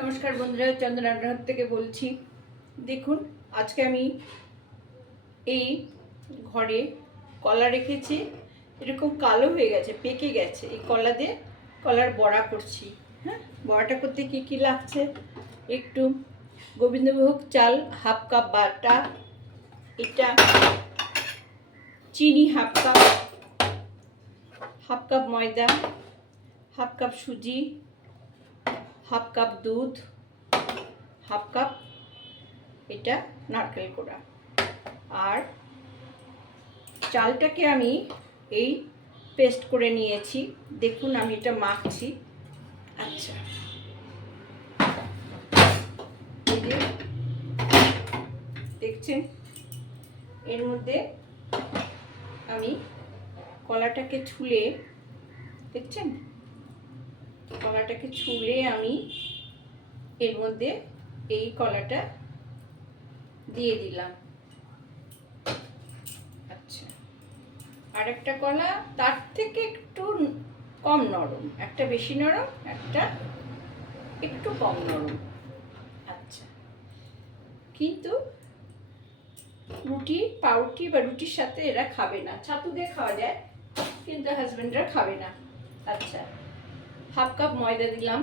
নমস্কার বন্ধুরা, চন্দন রান্নাঘর থেকে বলছি। দেখুন, আজকে আমি এই ঘরে কলা রেখেছি, এরকম কালো হয়ে গেছে, পেকে গেছে। এই কলা দিয়ে কলার বড়া করছি। হ্যাঁ, বড়াটা করতে কি কি লাগছে? একটু গোবিন্দভোগ চাল হাফ কাপ বাটা, এটা চিনি হাফ কাপ ময়দা, হাফ কাপ সুজি, হাফ কাপ দুধ, হাফ কাপ এটা নারকেল কোড়া। আর চালটাকে আমি এই পেস্ট করে নিয়েছি। দেখুন আমি এটা মাখছি। আচ্ছা, এই যে দেখছেন, এর মধ্যে আমি কলাটাকে ছুলে, দেখছেন কলাটাকে ছুলে আমি এর মধ্যে এই কলাটা দিয়ে দিলাম। আচ্ছা, আর একটা কলা তার থেকে একটু কম নরম, একটা বেশি নরম, একটা একটু কম নরম। আচ্ছা, কিন্তু রুটি পাউরুটি বা রুটির সাথে এরা খাবে না। ছাতু দিয়ে খাওয়া যায়, কিন্তু হাজবেন্ডরা খাবে না। আচ্ছা, হাফ কাপ ময়দা দিলাম,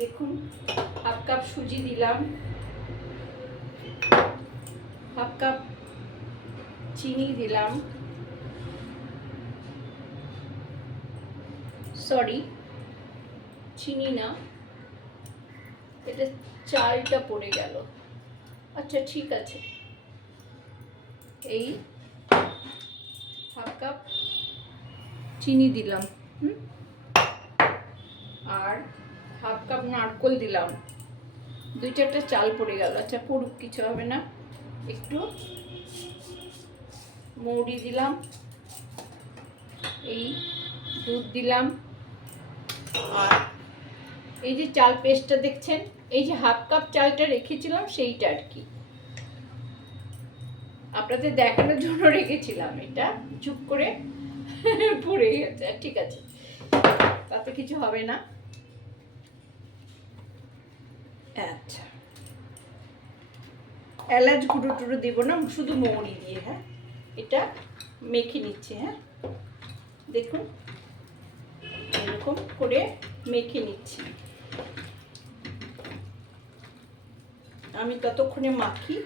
দেখুন হাফ কাপ সুজি দিলাম, হাফ কাপ চিনি দিলাম, সরি চিনি না, এটা চালটা পড়ে গেল। আচ্ছা ঠিক আছে, এই হাফ কাপ চিনি দিলাম, আর হাফ কাপ নারকেল দিলাম। 2-4টা চাল পড়ে গেল। আচ্ছা পড়ুক, কিছু হবে না। একটু মৌরি দিলাম, এই দুধ দিলাম, আর এই যে চাল পেস্টটা দেখছেন, এই যে হাফ কাপ চালটা রেখেছিলাম সেইটা আর কি আপনাদের দেখানোর জন্য রেখেছিলাম। এটা চুপ করে পড়ে গেছে, ঠিক আছে, তাতে কিছু হবে না। আচ্ছা, এলাচ গুঁড়ো টুড়ো দেবো না, শুধু মৌরি দিয়ে হ্যাঁ এটা মেখে নিচ্ছে। হ্যাঁ দেখুন, এরকম করে মেখে নিচ্ছি আমি। ততক্ষণে মাখি,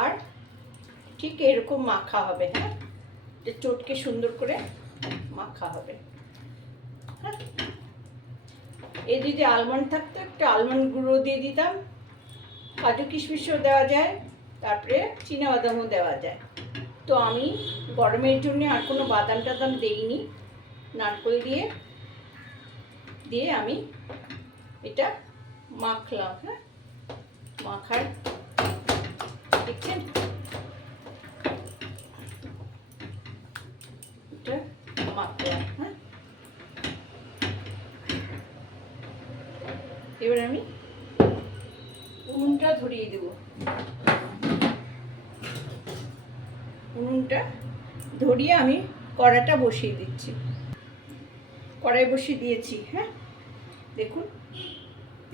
আর ঠিক এরকম মাখা হবে। হ্যাঁ, চটকে সুন্দর করে মাখা হবে। হ্যাঁ, এই যদি আলমন্ড থাকতো একটু আলমন্ড গুঁড়ো দিয়ে দিতাম, কাজু কিশমিশও দেওয়া যায়, তারপরে চীনাবাদামও দেওয়া যায়। তো আমি গরমের জন্য আর কোনো বাদাম টাদাম দেইনি, নারকেল দিয়ে আমি এটা মাখলাম। হ্যাঁ, মাখার দেখছেন, এটা মাখলাম। হ্যাঁ, এবার আমি উনুনটা ধরিয়ে দেব। উনুনটা ধরিয়ে আমি কড়াটা বসিয়ে দিচ্ছি। কড়াই বসিয়ে দিয়েছি। হ্যাঁ দেখুন,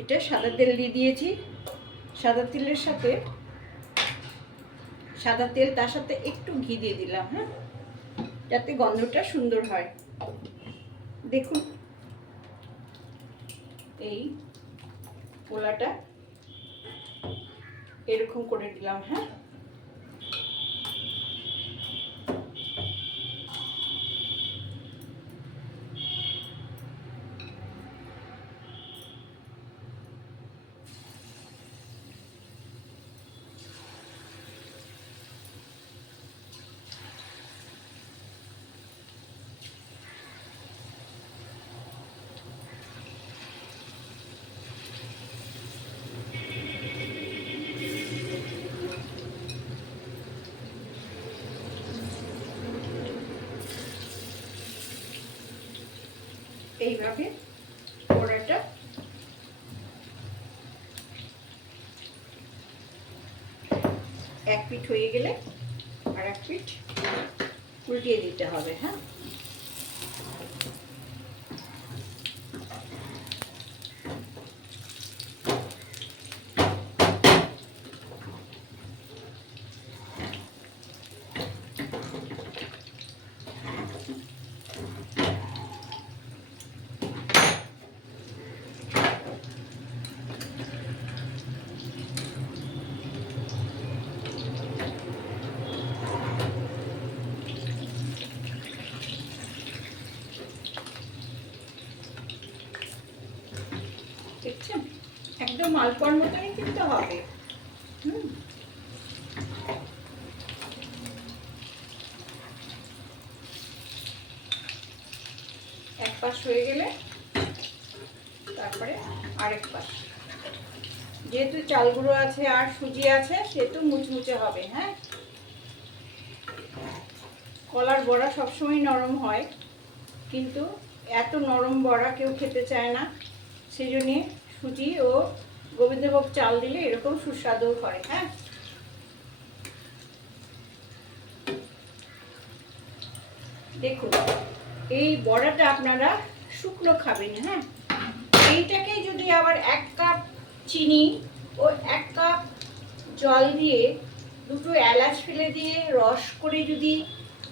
এটা সাদা তেল দিয়ে দিয়েছি। সাদা তেলের সাথে সাদা তেল, তার সাথে একটু ঘি দিয়ে দিলাম। হ্যাঁ, যাতে গন্ধটা সুন্দর হয়। দেখুন এই পোলাটা এরকম করে দিলাম। হ্যাঁ, এইভাবে পোড়াটা এক পিঠ হয়ে গেলে আর এক পিঠ উল্টিয়ে দিতে হবে। হ্যাঁ, দেখছেন একদম মালপোয়ার মতনই কিন্তু হবে। এক পাশ হয়ে গেলে তারপরে আরেক পাশ, যেহেতু চাল গুঁড়ো আছে আর সুজি আছে সেহেতু মুচমুচে হবে। হ্যাঁ, কলার বড়া সবসময় নরম হয়, কিন্তু এত নরম বড়া কেউ খেতে চায় না, সেই জন্যে সুজি ও গোবিন্দভোগ চাল দিলে এরকম সুস্বাদু হয়। হ্যাঁ, দেখুন এই বড়াটা আপনারা শুকনো খাবেন। হ্যাঁ, এইটাকেই যদি আবার 1 কাপ চিনি ও 1 কাপ জল দিয়ে 2টো এলাচ ফেলে দিয়ে রস করে যদি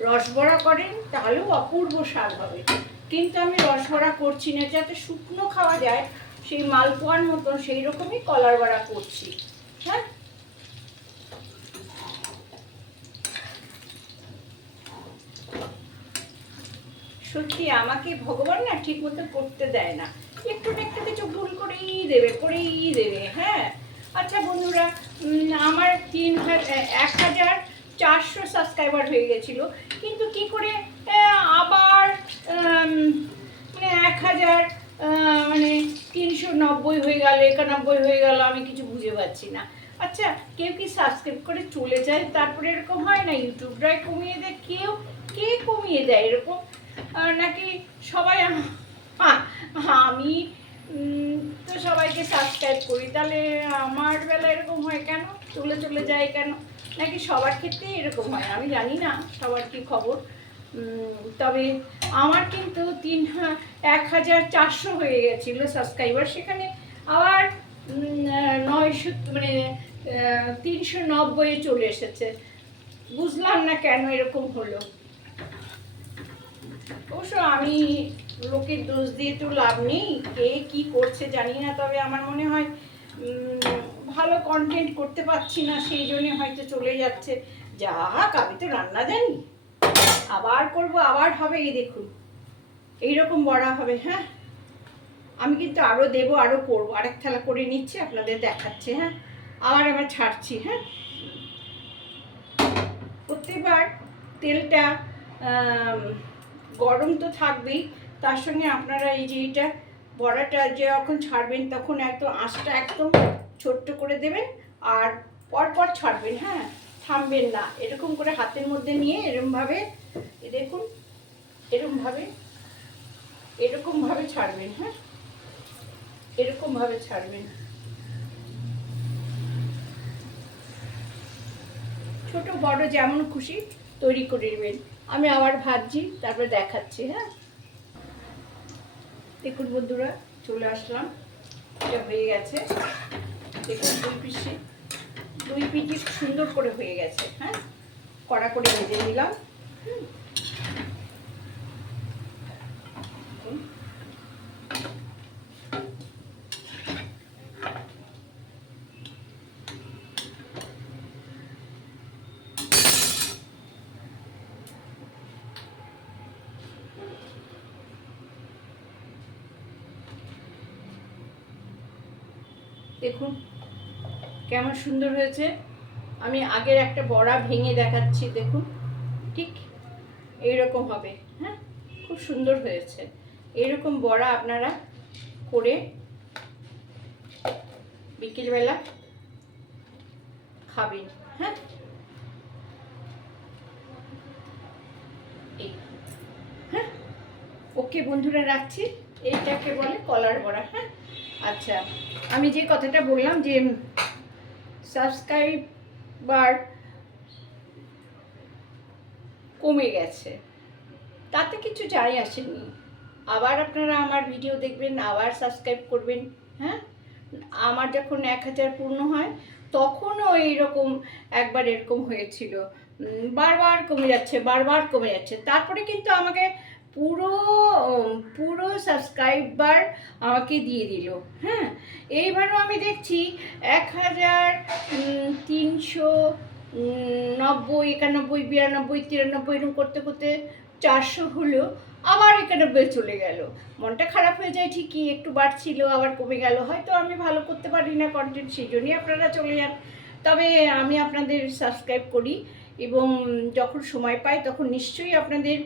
রসবড়া করেন তাহলেও অপূর্ব স্বাদ হবে। কিন্তু আমি রসবড়া করছি না, যাতে শুকনো খাওয়া যায় সেই মালপোয়ার মতন সেই রকমই কলার বড়া করছি। হ্যাঁ, সত্যি আমাকে ভগবান না ঠিক মতো করতে দেয় না, একটু না একটু কিছু ভুল করেই দেবে। হ্যাঁ, আচ্ছা বন্ধুরা, আমার 1400 সাবস্ক্রাইবার হয়ে গেছিল, কিন্তু কি করে আবার মানে 390 হয়ে গেল, 91 হয়ে গেল, আমি কিছু বুঝে পাচ্ছি না। আচ্ছা, কেউ কি সাবস্ক্রাইব করে চলে যায় তারপরে এরকম হয় না? ইউটিউবরাই কমিয়ে দেয়? কে কমিয়ে দেয় এরকম? নাকি সবাই আমি তো সবাইকে সাবস্ক্রাইব করি, তাহলে আমার বেলা এরকম হয় কেন? চলে যায় কেন? নাকি সবার ক্ষেত্রেই এরকম হয়? আমি জানি না সবার কি খবর, তবে আমার কিন্তু 1400 হয়ে গেছিলো সাবস্ক্রাইবার, সেখানে আবার 900 মানে 390 চলে এসেছে। বুঝলাম না কেন এরকম হলো। অবশ্য আমি লোকের দোষ দিয়ে তো লাভ নেই, কে কি করছে জানি না, তবে আমার মনে হয় ভালো কন্টেন্ট করতে পারছি না, সেই জন্য হয়তো চলে যাচ্ছে। যা আমি তো রান্না জানি, আবার করব, আবার হবে। এই দেখুন এইরকম বড়া হবে। হ্যাঁ, আমি কিন্তু আরও দেবো, আরও করবো, আরেক থালা করে নিচ্ছি, আপনাদের দেখাচ্ছে। হ্যাঁ, আবার ছাড়ছি। হ্যাঁ, প্রত্যেকবার তেলটা গরম তো থাকবেই, তার সঙ্গে আপনারা এই যে এইটা বড়াটা যখন ছাড়বেন তখন একদম আঁচটা একদম ছোট্ট করে দেবেন, আর পরপর ছাড়বেন। হ্যাঁ, থামবেন না, এরকম করে হাতের মধ্যে নিয়ে এরকমভাবে দেখুন, এরকমভাবে ছাড়বেন। হ্যাঁ, এরকমভাবে ছাড়বেন, ছোট বড় যেমন খুশি তৈরি করে নেবেন। আমি আবার ভাজছি, তারপরে দেখাচ্ছি। হ্যাঁ, দেখুন বন্ধুরা, চলে আসলাম, এটা হয়ে গেছে। দেখুন দুই পিঠে সুন্দর করে হয়ে গেছে। হ্যাঁ, কড়া করে ভেজে নিলাম। দেখুন কেমন সুন্দর হয়েছে। আমি আগের একটা বড়া ভেঙে দেখাচ্ছি, দেখুন ঠিক এইরকম হবে। হ্যাঁ, খুব সুন্দর হয়েছে। এইরকম বড়া আপনারা করে বিকেলবেলা খাবেন। হ্যাঁ, হ্যাঁ, ওকে বন্ধুরা, রাখছি। এইটাকে বলে কলার বড়া। হ্যাঁ, আচ্ছা, আমি যে কথাটা বললাম যে সাবস্ক্রাইবার কমে গেছে, তাতে কিছু যায় আসেনি। আবার আপনারা আমার ভিডিও দেখবেন, আবার সাবস্ক্রাইব করবেন। হ্যাঁ, আমার যখন 1000 পূর্ণ হয় তখনও এইরকম একবার এরকম হয়েছিল, বারবার কমে যাচ্ছে। তারপরে কিন্তু আমাকে পুরো সাবস্ক্রাইবার আমাকে দিয়ে দিল। হ্যাঁ, এইবারও আমি দেখছি 1390, 91, 92, 93 এরকম করতে করতে 400 হলো। আবার 91 চলে গেল। মনটা খারাপ হয়ে যায় ঠিকই, একটু বাড়ছিল আবার কমে গেল, হয়তো আমি ভালো করতে পারি না কন্টেন্ট, সেই জন্যই আপনারা চলে যান। তবে আমি আপনাদের সাবস্ক্রাইব করি এবং যখন সময় পাই তখন নিশ্চয়ই আপনাদের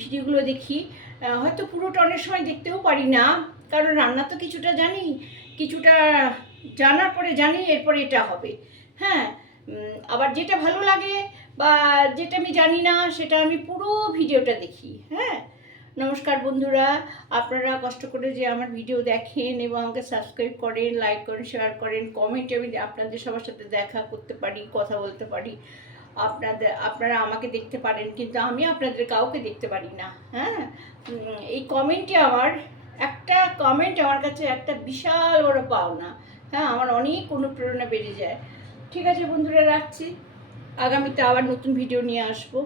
ভিডিওগুলো দেখি। হয়তো পুরোটা অনেক সময় দেখতেও পারি না, কারণ রান্না তো কিছুটা জানি, কিছুটা জানার পরে জানি এরপরে এটা হবে। হ্যাঁ, আবার যেটা ভালো লাগে বা যেটা আমি জানি না সেটা আমি পুরো ভিডিওটা দেখি। হ্যাঁ, নমস্কার বন্ধুরা, আপনারা কষ্ট করে যে আমার ভিডিও দেখেন এবং আমাকে সাবস্ক্রাইব করেন, লাইক করেন, শেয়ার করেন, কমেন্টে আমি আপনাদের সবার সাথে দেখা করতে পারি, কথা বলতে পারি। আপনারা আমাকে দেখতে পারেন, কিন্তু আমি আপনাদের কাউকে দেখতে পারি না। হ্যাঁ, এই কমেন্টে একটা কমেন্ট আমার কাছে একটা বিশাল বড় পাওনা। হ্যাঁ, আমার অনেক অনুপ্রেরণা বেড়ে যায়। ঠিক আছে বন্ধুরা, রাখছি। আগামীতে আবার নতুন ভিডিও নিয়ে আসবো।